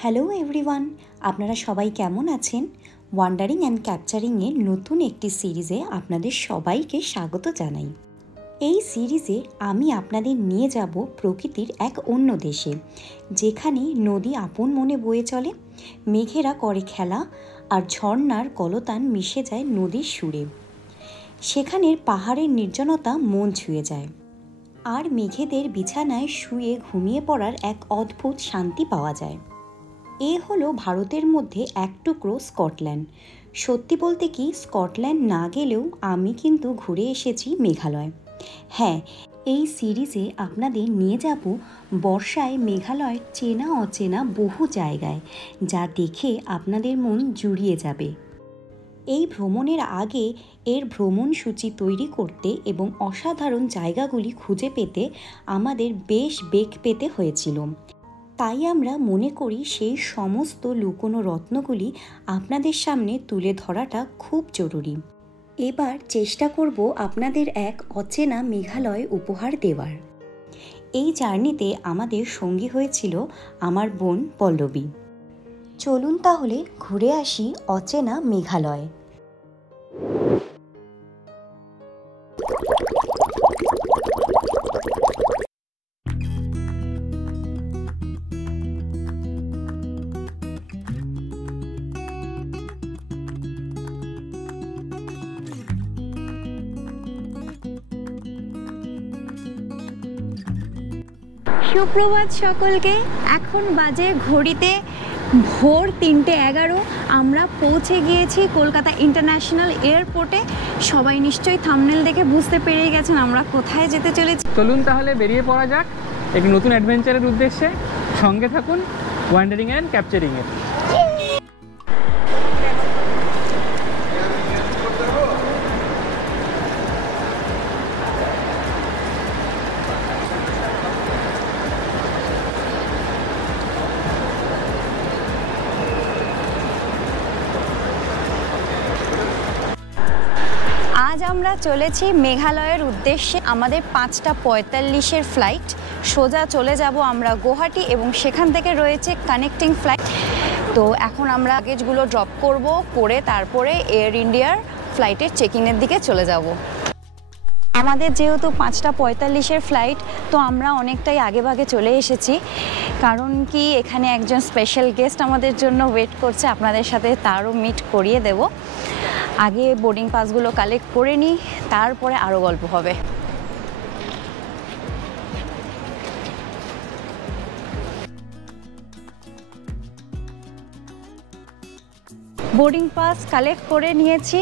Hello everyone, আপনারা সবাই কেমন আছেন? ওয়ান্ডারিং অ্যান্ড ক্যাপচারিংয়ের নতুন একটি সিরিজে আপনাদের সবাইকে স্বাগত জানাই। এই সিরিজে আমি আপনাদের নিয়ে যাব প্রকৃতির এক অন্য দেশে, যেখানে নদী আপন মনে বয়ে চলে, মেঘেরা করে খেলা আর ঝর্ণার কলতান মিশে যায় নদীর সুরে। সেখানের পাহাড়ের নির্জনতা মন ছুঁয়ে যায়, আর মেঘেদের বিছানায় শুয়ে ঘুমিয়ে পড়ার এক অদ্ভুত শান্তি পাওয়া যায়। এ হলো ভারতের মধ্যে এক টুকরো স্কটল্যান্ড। সত্যি বলতে কি, স্কটল্যান্ড না গেলেও আমি কিন্তু ঘুরে এসেছি মেঘালয়। হ্যাঁ, এই সিরিজে আপনাদের নিয়ে যাব বর্ষায় মেঘালয়ের চেনা অচেনা বহু জায়গায়, যা দেখে আপনাদের মন জুড়িয়ে যাবে। এই ভ্রমণের আগে এর ভ্রমণ সূচি তৈরি করতে এবং অসাধারণ জায়গাগুলি খুঁজে পেতে আমাদের বেশ বেগ পেতে হয়েছিল। তাই আমরা মনে করি সেই সমস্ত লুকোনো রত্নগুলি আপনাদের সামনে তুলে ধরাটা খুব জরুরি। এবার চেষ্টা করব আপনাদের এক অচেনা মেঘালয় উপহার দেওয়ার। এই জার্নিতে আমাদের সঙ্গী হয়েছিল আমার বোন পল্লবী। চলুন তাহলে ঘুরে আসি অচেনা মেঘালয়। সুপ্রভাত সকলকে। এখন বাজে ঘড়িতে ভোর 3:11। আমরা পৌঁছে গিয়েছি কলকাতা ইন্টারন্যাশনাল এয়ারপোর্টে। সবাই নিশ্চয়ই থাম্বনেল দেখে বুঝতে পেরে গেছেন আমরা কোথায় যেতে চলেছি। চলুন তাহলে বেরিয়ে পড়া যাক একটি নতুন অ্যাডভেঞ্চারের উদ্দেশ্যে। সঙ্গে থাকুন ওয়ান্ডারিং অ্যান্ড ক্যাপচারিংয়ে। আজ আমরা চলেছি মেঘালয়ের উদ্দেশ্যে। আমাদের 5:45-এর ফ্লাইট। সোজা চলে যাব আমরা গুয়াহাটি এবং সেখান থেকে রয়েছে কানেক্টিং ফ্লাইট। তো এখন আমরা লাগেজগুলো ড্রপ করে তারপরে এয়ার ইন্ডিয়ার ফ্লাইটের চেকিংয়ের দিকে চলে যাব। আমাদের যেহেতু 5:45-এর ফ্লাইট, তো আমরা অনেকটাই আগেভাগে চলে এসেছি। কারণ কি, এখানে একজন স্পেশাল গেস্ট আমাদের জন্য ওয়েট করছে, আপনাদের সাথে তারও মিট করিয়ে দেব। আগে বোর্ডিং পাসগুলো কালেক্ট করে নিই, তারপরে আরও গল্প হবে। বোর্ডিং পাস কালেক্ট করে নিয়েছি,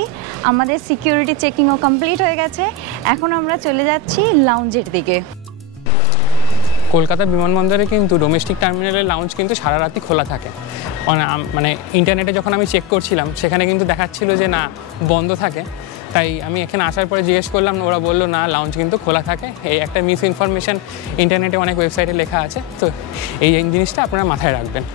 আমাদের সিকিউরিটি চেকিংও কমপ্লিট হয়ে গেছে। এখন আমরা চলে যাচ্ছি লাউঞ্জের দিকে। কলকাতা বিমানবন্দরে কিন্তু ডোমেস্টিক টার্মিনালের লাউঞ্জ কিন্তু সারা রাতই খোলা থাকে। মানে ইন্টারনেটে যখন আমি চেক করছিলাম, সেখানে কিন্তু দেখাচ্ছিল যে না, বন্ধ থাকে। তাই আমি এখানে আসার পরে জিজ্ঞেস করলাম, ওরা বললো না, লাউঞ্জ কিন্তু খোলা থাকে। এই একটা মিস ইনফরমেশান ইন্টারনেটে অনেক ওয়েবসাইটে লেখা আছে, তো এই জিনিসটা আপনারা মাথায় রাখবেন।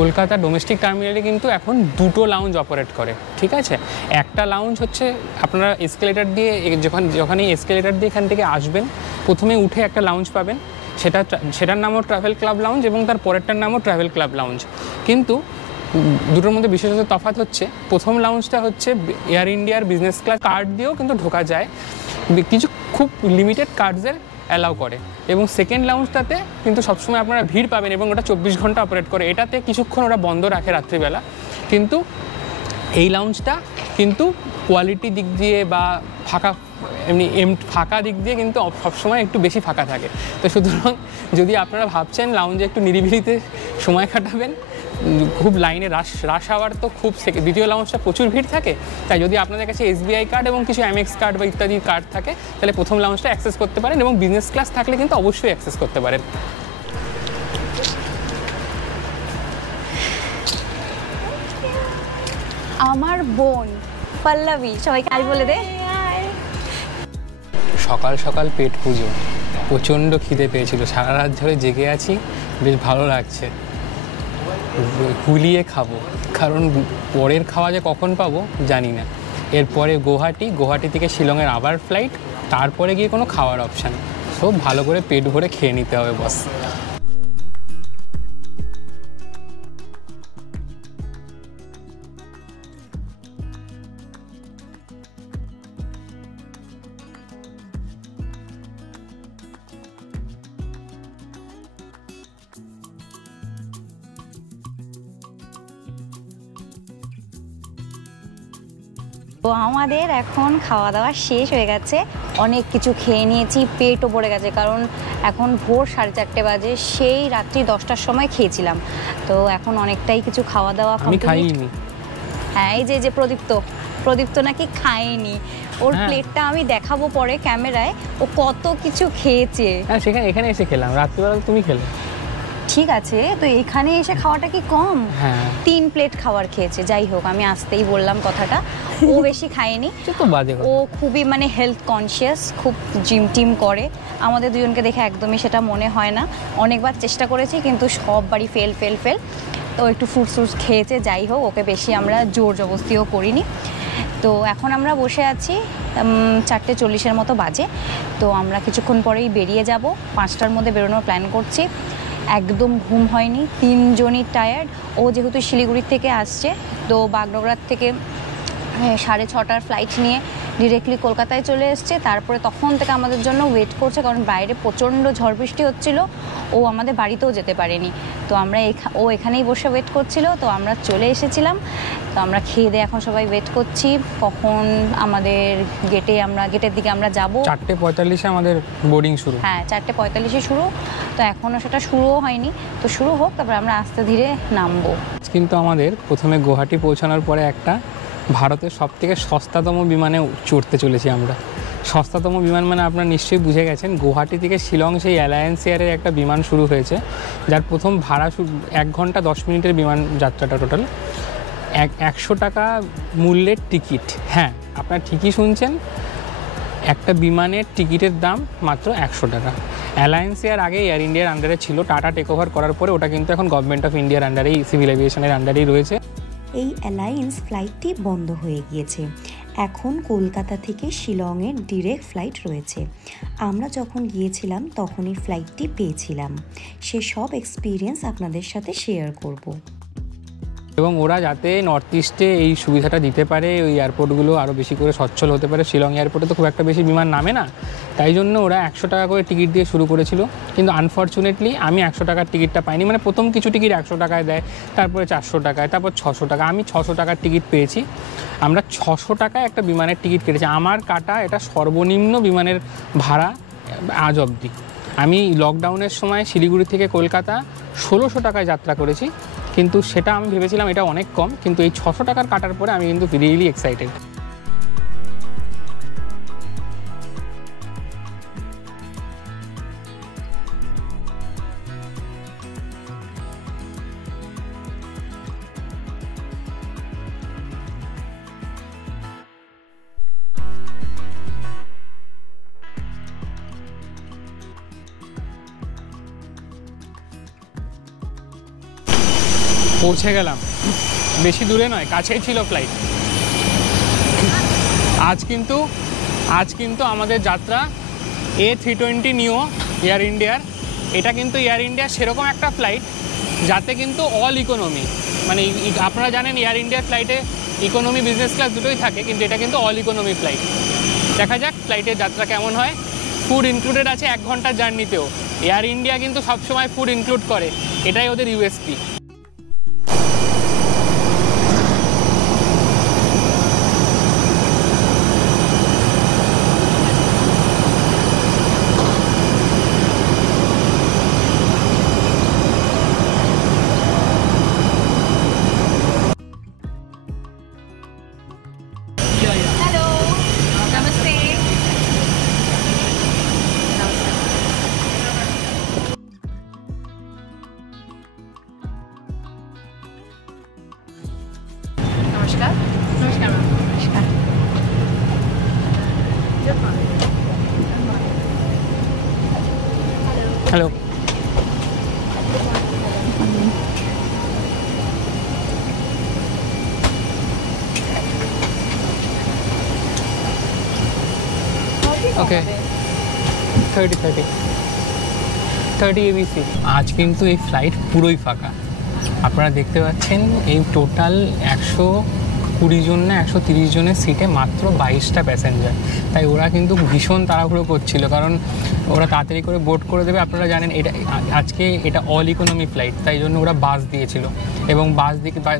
কলকাতা ডোমেস্টিক টার্মিনালে কিন্তু এখন দুটো লাউঞ্জ অপারেট করে, ঠিক আছে? একটা লাউঞ্জ হচ্ছে আপনারা এসকেলেটার দিয়ে যখন এই এসকেলেটার দিয়ে এখান থেকে আসবেন, প্রথমে উঠে একটা লাউঞ্জ পাবেন, সেটার নামও ট্রাভেল ক্লাব লাউঞ্জ এবং তার পরেরটার নামও ট্রাভেল ক্লাব লাউঞ্জ। কিন্তু দুটোর মধ্যে বিশেষত তফাৎ হচ্ছে, প্রথম লাউঞ্জটা হচ্ছে এয়ার ইন্ডিয়ার বিজনেস ক্লাস কার্ড দিয়েও কিন্তু ঢোকা যায়, কিছু খুব লিমিটেড কার্ডসের অ্যালাউ করে। এবং সেকেন্ড লাউঞ্জটাতে কিন্তু সবসময় আপনারা ভিড় পাবেন এবং ওটা 24 ঘন্টা অপারেট করে। এটাতে কিছুক্ষণ ওরা বন্ধ রাখে রাত্রিবেলা, কিন্তু এই লাউঞ্জটা কিন্তু কোয়ালিটি দিক দিয়ে বা ফাঁকা দিক দিয়ে কিন্তু সবসময় একটু বেশি ফাঁকা থাকে। তো সুতরাং যদি আপনারা ভাবছেন লাউঞ্জে একটু নিরিবিলিতে সময় কাটাবেন, খুব লাইনে রাশ আওয়ার তো খুব, দ্বিতীয় লাউঞ্জটা প্রচুর ভিড় থাকে। তাই যদি আপনাদের কাছে SBI কার্ড এবং কিছু অ্যামেক্স কার্ড বা ইত্যাদি কার্ড থাকে, তাহলে প্রথম লাউঞ্জটা অ্যাক্সেস করতে পারেন এবং বিজনেস ক্লাস থাকলে কিন্তু অবশ্যই অ্যাক্সেস করতে পারেন। আমার বোন পল্লবী, সবাইকে আজ বলে দে। সকাল সকাল পেট পুজো, প্রচণ্ড খিদে পেয়েছিল, সারা রাত ধরে জেগে আছি, বেশ ভালো লাগছে। গুলিয়ে খাবো, কারণ পরের খাওয়া যে কখন পাবো জানি না। এরপরে গুয়াহাটি থেকে শিলংয়ের আবার ফ্লাইট, তারপরে গিয়ে কোনো খাওয়ার অপশান। সব ভালো করে পেট ভরে খেয়ে নিতে হবে বস। তো আমাদের এখন খাওয়া দাওয়া শেষ হয়ে গেছে, অনেক কিছু খেয়ে নিয়েছি, পেটও ভরে গেছে, কারণ এখন ভোর 4:30 বাজে, সেই রাত্রি 10টার সময় খেয়েছিলাম। তো এখন অনেকটাই কিছু খাওয়া দাওয়া খাইনি। হ্যাঁ, এই যে প্রদীপ্ত নাকি খায়নি, ওর প্লেটটা আমি দেখাবো পরে ক্যামেরায়, ও কত কিছু খেয়েছে। হ্যাঁ, এখানে এসে খেলাম, রাত্রিবেলা তুমি খেলে। ঠিক আছে, তো এখানে এসে খাওয়াটা কি কম? হ্যাঁ, 3 প্লেট খাবার খেয়েছে। যাই হোক, আমি আসতেই বললাম কথাটা, ও বেশি খায়নি। ও খুবই মানে হেলথ কনসিয়াস, খুব জিম টিম করে, আমাদের দুজনকে দেখে একদমই সেটা মনে হয় না। অনেকবার চেষ্টা করেছি কিন্তু সববারই ফেল। তো একটু ফ্রুটস খেয়েছে। যাই হোক, ওকে বেশি আমরা জোর জবরদস্তিও করিনি। তো এখন আমরা বসে আছি, 4:40 মতো বাজে। তো আমরা কিছুক্ষণ পরেই বেরিয়ে যাব, 5টার মধ্যে বেরোনোর প্ল্যান করছি। একদম ঘুম হয়নি, 3জনই টায়ার্ড। ও যেহেতু শিলিগুড়ির থেকে আসছে, তো বাগডোগরার থেকে 6:30টার ফ্লাইট নিয়ে ডিরেক্টলি কলকাতায় চলে এসছে। তারপরে তখন থেকে আমাদের জন্য ওয়েট করছে, কারণ বাইরে প্রচণ্ড ঝড় বৃষ্টি হচ্ছিল, ও আমাদের বাড়িতেও যেতে পারেনি। তো ও এখানেই বসে ওয়েট করছিল, তো আমরা চলে এসেছিলাম। তো আমরা খেয়ে দিয়ে এখন সবাই ওয়েট করছি কখন আমাদের গেটের দিকে আমরা যাব। 4:45 আমাদের বোর্ডিং শুরু। হ্যাঁ, 4:45 শুরু, তো এখনও সেটা শুরুও হয়নি। তো শুরু হোক, তারপরে আমরা আস্তে ধীরে নামবো। কিন্তু আমাদের প্রথমে গুয়াহাটি পৌঁছানোর পরে একটা ভারতের সবথেকে সস্তাতম বিমানে চড়তে চলেছি আমরা। সস্তাতম বিমান মানে আপনারা নিশ্চয়ই বুঝে গেছেন, গুয়াহাটি থেকে শিলং সেই অ্যালায়েন্স এয়ারের একটা বিমান শুরু হয়েছে, যার প্রথম ভাড়া 1 ঘন্টা 10 মিনিটের বিমান যাত্রাটা টোটাল 100 টাকা মূল্যের টিকিট। হ্যাঁ, আপনারা ঠিকই শুনছেন, একটা বিমানের টিকিটের দাম মাত্র 100 টাকা। অ্যালায়েন্স এয়ার আগে এয়ার ইন্ডিয়ার আন্ডারে ছিল, টাটা টেক ওভার করার পরে ওটা কিন্তু এখন গভর্নমেন্ট অফ ইন্ডিয়ার আন্ডারেই, সিভিল এভিয়েশনের আন্ডারেই রয়েছে। এই অ্যালায়েন্স ফ্লাইটটি বন্ধ হয়ে গিয়েছে, এখন কলকাতা থেকে শিলংয়ের ডিরেক্ট ফ্লাইট রয়েছে। আমরা যখন গিয়েছিলাম তখন এই ফ্লাইটটি পেয়েছিলাম, সে সব এক্সপিরিয়েন্স আপনাদের সাথে শেয়ার করব। এবং ওরা যাতে নর্থ ইস্টে এই সুবিধাটা দিতে পারে, ওই এয়ারপোর্টগুলো আরও বেশি করে সচ্ছল হতে পারে। শিলং এয়ারপোর্টে তো খুব একটা বেশি বিমান নামে না, তাই জন্য ওরা 100 টাকা করে টিকিট দিয়ে শুরু করেছিল। কিন্তু আনফর্চুনেটলি আমি 100 টাকার টিকিটটা পাইনি, মানে প্রথম কিছু টিকিট 100 টাকায় দেয়, তারপরে 400 টাকায়, তারপর 600 টাকা। আমি 600 টাকার টিকিট পেয়েছি। আমরা 600 টাকায় একটা বিমানের টিকিট কেটেছি। আমার কাটা এটা সর্বনিম্ন বিমানের ভাড়া আজ অবধি। আমি লকডাউনের সময় শিলিগুড়ি থেকে কলকাতা 1600 টাকায় যাত্রা করেছি, কিন্তু সেটা আমি ভেবেছিলাম এটা অনেক কম, কিন্তু এই 600 টাকার কাটার পরে আমি কিন্তু রিয়েলি এক্সাইটেড। পৌঁছে গেলাম, বেশি দূরে নয়, কাছেই ছিল ফ্লাইট। আজ কিন্তু আমাদের যাত্রা A320 নিও এয়ার ইন্ডিয়ার। এটা কিন্তু এয়ার ইন্ডিয়ার সেরকম একটা ফ্লাইট যাতে কিন্তু অল ইকোনমি, মানে আপনারা জানেন এয়ার ইন্ডিয়ার ফ্লাইটে ইকোনমি বিজনেস ক্লাস দুটোই থাকে, কিন্তু এটা কিন্তু অল ইকোনমি ফ্লাইট। দেখা যাক ফ্লাইটের যাত্রা কেমন হয়। ফুড ইনক্লুডেড আছে 1 ঘন্টার জার্নিতেও। এয়ার ইন্ডিয়া কিন্তু সবসময় ফুড ইনক্লুড করে, এটাই ওদের ইউএসপি। নমস্কার। নমস্কার। নমস্কার। হ্যালো। ওকে 30 ABC। আজ কিন্তু এই ফ্লাইট পুরোই ফাঁকা। আপনারা দেখতে পাচ্ছেন এই টোটাল 120 জন না 130 জনের সিটে মাত্র 22টা প্যাসেঞ্জার। তাই ওরা কিন্তু ভীষণ তাড়াহুড়ো করছিল, কারণ ওরা তাড়াতাড়ি করে বোর্ড করে দেবে। আপনারা জানেন আজকে এটা অল ইকোনমি ফ্লাইট, তাই জন্য ওরা বাস দিয়েছিল। এবং বাস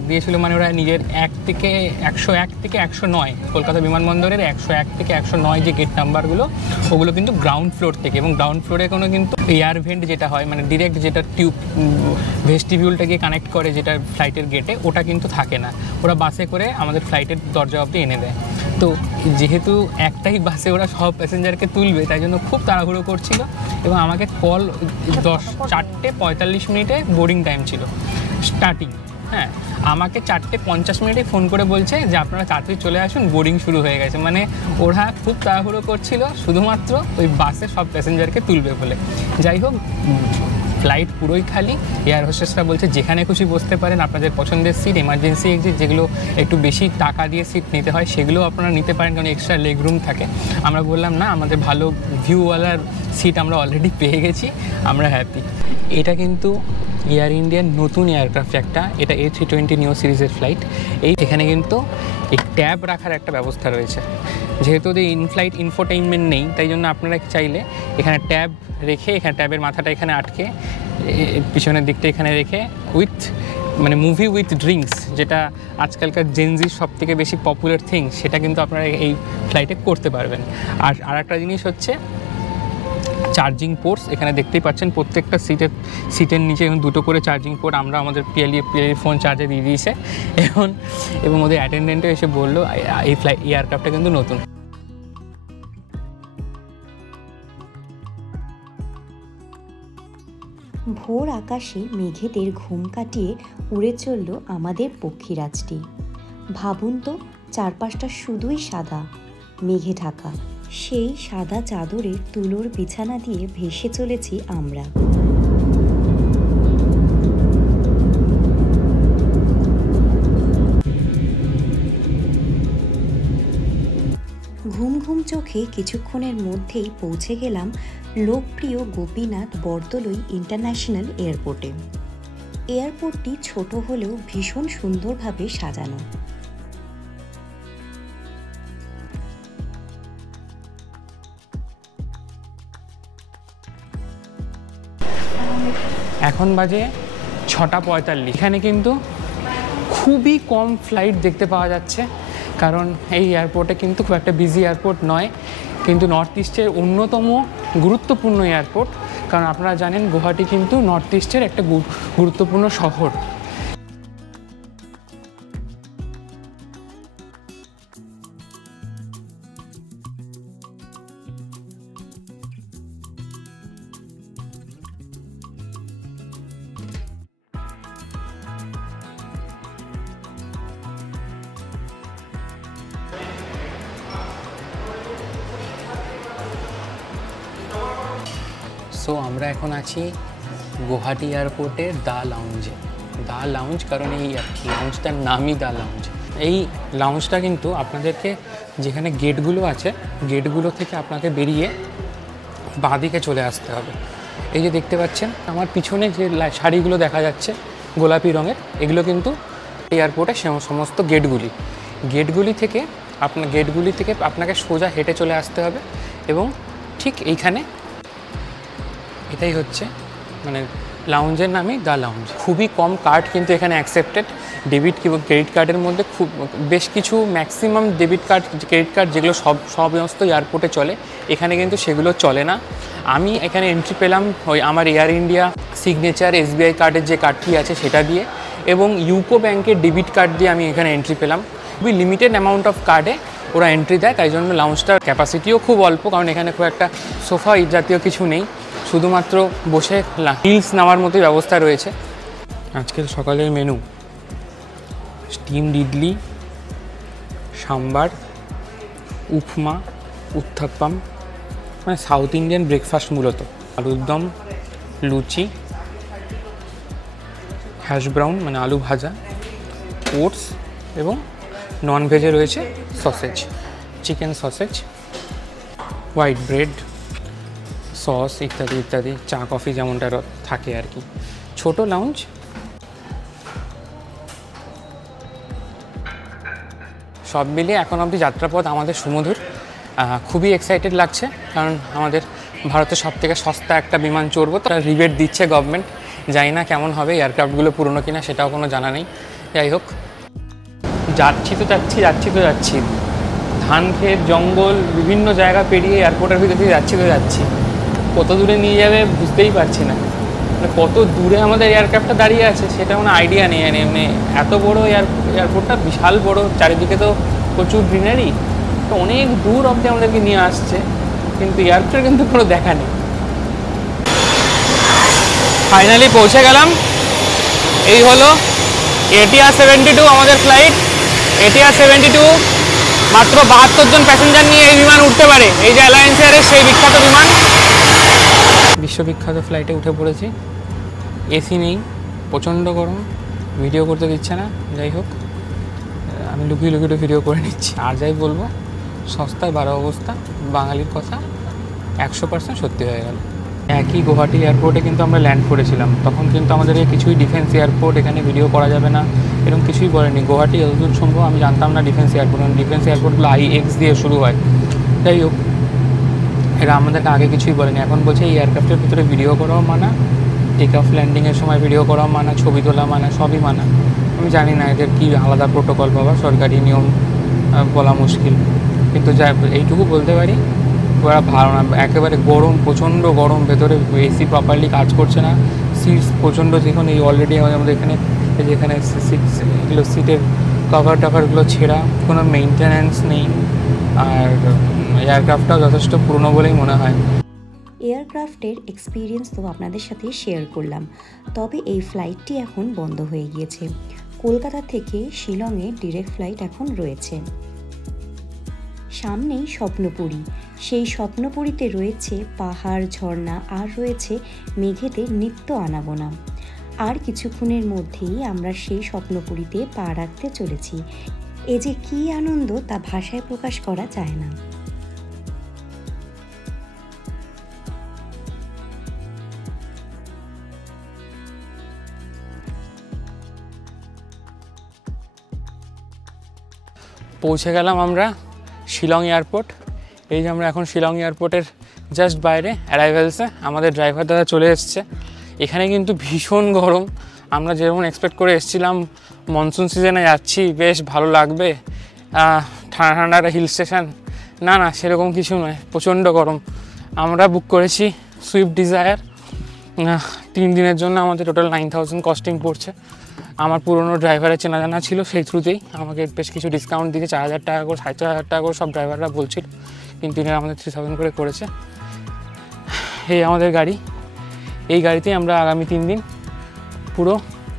দিয়েছিল মানে ওরা নিজের 101 থেকে 109 কলকাতা বিমানবন্দরের 101 থেকে 109 যে গেট নাম্বারগুলো, ওগুলো কিন্তু গ্রাউন্ড ফ্লোর থেকে, এবং গ্রাউন্ড ফ্লোরে কোনো কিন্তু এয়ার ভেন্ট যেটা হয়, মানে ডিরেক্ট যেটা টিউব ভেস্টিবিউলটাকে কানেক্ট করে যেটা ফ্লাইটের গেটে, ওটা কিন্তু থাকে না। ওরা বাসে করে আমাদের ফ্লাইটের দরজা অবধি এনে দেয়। তো যেহেতু একটাই বাসে ওরা সব প্যাসেঞ্জারকে তুলবে, তাই জন্য খুব তাড়াহুড়ো করছিল। এবং আমাকে কল 4:45 বোর্ডিং টাইম ছিল স্টার্টিং। হ্যাঁ, আমাকে 4:50 ফোন করে বলছে যে আপনারা তাড়াতাড়ি চলে আসুন, বোর্ডিং শুরু হয়ে গেছে। মানে ওরা খুব তাড়াহুড়ো করছিল শুধুমাত্র ওই বাসে সব প্যাসেঞ্জারকে তুলবে বলে। যাই হোক, ফ্লাইট পুরোই খালি। এয়ার হোস্টেসরা বলছে যেখানে খুশি বসতে পারেন, আপনাদের পছন্দের সিট, এমার্জেন্সি এক্সিট যেগুলো একটু বেশি টাকা দিয়ে সিট নিতে হয় সেগুলো আপনারা নিতে পারেন, কারণ এক্সট্রা লেগ রুম থাকে। আমরা বললাম না, আমাদের ভালো ভিউওয়ালার সিট আমরা অলরেডি পেয়ে গেছি, আমরা হ্যাপি। এটা কিন্তু এয়ার ইন্ডিয়ার নতুন এয়ারক্রাফট একটা, এটা A320 নিও সিরিজের ফ্লাইট। এখানে কিন্তু এই ট্যাব রাখার একটা ব্যবস্থা রয়েছে। যেহেতু ওদের ইনফ্লাইট ইনফোটেইনমেন্ট নেই, তাই জন্য আপনারা চাইলে এখানে ট্যাব রেখে, এখানে ট্যাবের মাথাটা এখানে আটকে, পিছনের দিকটা এখানে রেখে মানে মুভি উইথ ড্রিঙ্কস, যেটা আজকালকার জেনজির সব থেকে বেশি পপুলার থিং, সেটা কিন্তু আপনারা এই ফ্লাইটে করতে পারবেন। আর একটা জিনিস হচ্ছে চার্জিং পোর্টস। এখানে দেখতেই পাচ্ছেন প্রত্যেকটা সিটের নিচে এখন 2টো করে চার্জিং পোর্ট। আমরা আমাদের পিএলই ফোন চার্জে দিয়ে দিয়েছে এবং ওদের অ্যাটেন্ডেন্টও এসে বললো এই এয়ারক্রাফটটা কিন্তু নতুন। ভোর আকাশে মেঘেদের ঘুম কাটিয়ে উড়ে চলল আমাদের পক্ষীরাজটি। ভাবুন তো, চারপাশটা শুধুই সাদা, মেঘে ঢাকা। সেই সাদা চাদরে তুলোর বিছানা দিয়ে ভেসে চলেছি আমরা। ঘুম ঘুম চোখে কিছুক্ষণের মধ্যেই পৌঁছে গেলাম লোকপ্রিয় গোপীনাথ বরদলৈ ইন্টারন্যাশনাল এয়ারপোর্টে। এয়ারপোর্টটি ছোট হলেও ভীষণ সুন্দরভাবে সাজানো। এখন বাজে 6:45। এখানে কিন্তু খুবই কম ফ্লাইট দেখতে পাওয়া যাচ্ছে, কারণ এই এয়ারপোর্টে কিন্তু খুব একটা বিজি এয়ারপোর্ট নয়, কিন্তু নর্থ ইস্টের অন্যতম গুরুত্বপূর্ণ এয়ারপোর্ট। কারণ আপনারা জানেন গুয়াহাটি কিন্তু নর্থ ইস্টের একটা গুরুত্বপূর্ণ শহর। সো আমরা এখন আছি গুয়াহাটি এয়ারপোর্টের দ্য লাউঞ্জে। দ্য লাউঞ্জ কারণ এই লাউঞ্জটার নামই দ্য লাউঞ্জ। এই লাউঞ্জটা কিন্তু আপনাদেরকে যেখানে গেটগুলো আছে, গেটগুলো থেকে আপনাকে বেরিয়ে বাঁদিকে চলে আসতে হবে। এই যে দেখতে পাচ্ছেন আমার পিছনে যে শাড়িগুলো দেখা যাচ্ছে গোলাপি রঙের, এগুলো কিন্তু এয়ারপোর্টের সমস্ত গেটগুলি থেকে আপনাকে সোজা হেঁটে চলে আসতে হবে। এবং ঠিক এইখানে এটাই হচ্ছে মানে লাউঞ্জের নামই দ্য লাউঞ্জ। খুবই কম কার্ড কিন্তু এখানে অ্যাকসেপ্টেড, ডেবিট এবং ক্রেডিট কার্ডের মধ্যে খুব বেশ কিছু maximum debit card, credit card যেগুলো সমস্ত এয়ারপোর্টে চলে, এখানে কিন্তু সেগুলো চলে না। আমি এখানে এন্ট্রি পেলাম ওই আমার এয়ার ইন্ডিয়া সিগনেচার SBI কার্ডের যে কার্ডটি আছে সেটা দিয়ে, এবং ইউকো ব্যাংকের ডেবিট কার্ড দিয়ে আমি এখানে এন্ট্রি পেলাম। খুবই লিমিটেড অ্যামাউন্ট অফ কার্ডে ওরা এন্ট্রি দেয়, তাই জন্য লাউঞ্জটার ক্যাপাসিটিও খুব অল্প, কারণ এখানে খুব একটা সোফা জাতীয় কিছু নেই, শুধুমাত্র বসে হিলস নেওয়ার মতোই ব্যবস্থা রয়েছে। আজকের সকালের মেনু স্টিমড ইডলি, সাম্বার, উপমা, উত্থাপ্পাম, মানে সাউথ ইন্ডিয়ান ব্রেকফাস্ট মূলত। আলুর দম, লুচি, হ্যাশ ব্রাউন মানে আলু ভাজা, ওটস এবং নন ভেজে রয়েছে sausage, chicken sausage, white bread, sauce ইত্যাদি ইত্যাদি, চা কফি যেমনটা থাকে আর কি। ছোট লাউঞ্জ। সব মিলিয়ে এখন অবধি যাত্রাপথ আমাদের সুমধুর। খুবই এক্সাইটেড লাগছে, কারণ আমাদের ভারতের সবথেকে সস্তা একটা বিমান চড়বো। তারা রিবেট দিচ্ছে গভর্নমেন্ট, জানি না কেমন হবে, এয়ারক্রাফটগুলো পুরনো কিনা সেটাও কোনো জানা নেই। যাই হোক, যাচ্ছি তো যাচ্ছি, ধান ক্ষেত, জঙ্গল, বিভিন্ন জায়গা পেরিয়ে এয়ারপোর্টের ভিতর দিয়ে যাচ্ছি। কত দূরে নিয়ে যাবে বুঝতেই পারছি না, মানে কত দূরে আমাদের এয়ারক্রাফটটা দাঁড়িয়ে আছে সেটা কোনো আইডিয়া নেই। এমনি এত বড় এয়ারপোর্টটা, বিশাল বড়, চারিদিকে তো প্রচুর গ্রিনারি, তো অনেক দূর অবধি আমাদেরকে নিয়ে আসছে, কিন্তু এয়ারপোর্টের কিন্তু কোনো দেখা নেই। ফাইনালি পৌঁছে গেলাম। এই হলো ATR 72 আমাদের ফ্লাইট। ATR 72 মাত্র 72 জন প্যাসেঞ্জার নিয়ে এই বিমান উঠতে পারে। এই যে অ্যালায়েন্স এয়ারের সেই বিখ্যাত বিমান। বিশ্ববিখ্যাত ফ্লাইটে উঠে পড়েছি। এসি নেই, প্রচণ্ড গরম, ভিডিও করতে দিচ্ছে না। যাই হোক, আমি লুকিয়ে ভিডিও করে নিচ্ছি। আর যাই বলবো, সস্তায় বারো অবস্থা, বাঙালির কথা 100% সত্যি হয়ে গেল। একই গুয়াহাটি এয়ারপোর্টে কিন্তু আমরা ল্যান্ড করেছিলাম, তখন কিন্তু আমাদের কিছুই ডিফেন্স এয়ারপোর্ট, এখানে ভিডিও করা যাবে না এরকম কিছুই বলেনি। গুয়াহাটি যতদূর সম্ভব আমি জানতাম না ডিফেন্স এয়ারপোর্ট, কারণ ডিফেন্স এয়ারপোর্টগুলো IX দিয়ে শুরু হয়। যাই হোক, এরা আমাদেরকে আগে কিছুই বলেনি, এখন বলছে এই এয়ারক্রাফটের ভিতরে ভিডিও করাও মানা, টেক অফ ল্যান্ডিংয়ের সময় ভিডিও করাও মানা, ছবি তোলা মানা, সবই মানা। আমি জানি না এদের কী আলাদা প্রোটোকল, বাবা সরকারি নিয়ম বলা মুশকিল, কিন্তু যা এইটুকু বলতে পারি ওরা ভালো না, একেবারে গরম, প্রচণ্ড গরম, ভেতরে এসি প্রপারলি কাজ করছে না, সিটস প্রচণ্ড, যেখানে এই অলরেডি আমাদের যেখানে সিটগুলো, সিটের কভারগুলো ছেঁড়া, কোনো মেনটেন্যান্স নেই, আর এয়ারক্রাফটটাও যথেষ্ট পুরনো বলেই মনে হয়। এয়ারক্রাফটের এক্সপিরিয়েন্স তো আপনাদের সাথে শেয়ার করলাম, তবে এই ফ্লাইটটি এখন বন্ধ হয়ে গিয়েছে। কলকাতা থেকে শিলংয়ে ডিরেক্ট ফ্লাইট এখন রয়েছে। সামনেই স্বপ্নপুরী, সেই স্বপ্নপুরীতে রয়েছে পাহাড়, ঝর্ণা, আর রয়েছে মেঘেদের নিত্য আনাগোনা। আর কিছুক্ষণের মধ্যেই আমরা সেই স্বপ্নপুরীতে পা রাখতে চলেছি। এ যে কী আনন্দ তা ভাষায় প্রকাশ করা যায় না। পৌঁছে গেলাম আমরা শিলং এয়ারপোর্ট। এই যে আমরা এখন শিলং এয়ারপোর্টের জাস্ট বাইরে অ্যারাইভেলসে, আমাদের ড্রাইভার দাদা চলে এসছে। এখানে কিন্তু ভীষণ গরম, আমরা যেমন এক্সপেক্ট করে এসেছিলাম মনসুন সিজনে যাচ্ছি বেশ ভালো লাগবে, ঠান্ডা ঠান্ডা একটা হিল স্টেশন, না সেরকম কিছু নয়, প্রচণ্ড গরম। আমরা বুক করেছি সুইফট ডিজায়ার, 3 দিনের জন্য আমাদের টোটাল 9000 কস্টিং পড়ছে। আমার পুরনো ড্রাইভারের চেনা জানা ছিল, সেই থ্রুতেই আমাকে বেশ কিছু ডিসকাউন্ট দিয়েছে, 4000 টাকা করে, 4500 টাকা করে সব ড্রাইভাররা বলছিল, কিন্তু এরা আমাদের 3000 করে করেছে। এই আমাদের গাড়ি, এই গাড়িতেই আমরা আগামী 3 দিন পুরো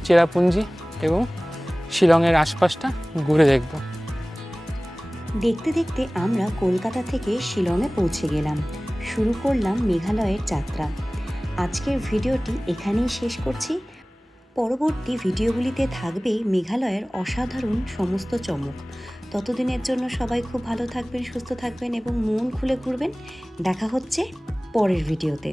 চেরাপুঞ্জি এবং শিলংয়ের আশপাশটা ঘুরে দেখব। দেখতে দেখতে আমরা কলকাতা থেকে শিলংয়ে পৌঁছে গেলাম, শুরু করলাম মেঘালয়ের যাত্রা। আজকের ভিডিওটি এখানেই শেষ করছি। পরবর্তী ভিডিওগুলিতে থাকবে মেঘালয়ের অসাধারণ সমস্ত চমক। ততদিনের জন্য সবাই খুব ভালো থাকবেন, সুস্থ থাকবেন এবং মন খুলে ঘুরবেন। দেখা হচ্ছে পরের ভিডিওতে।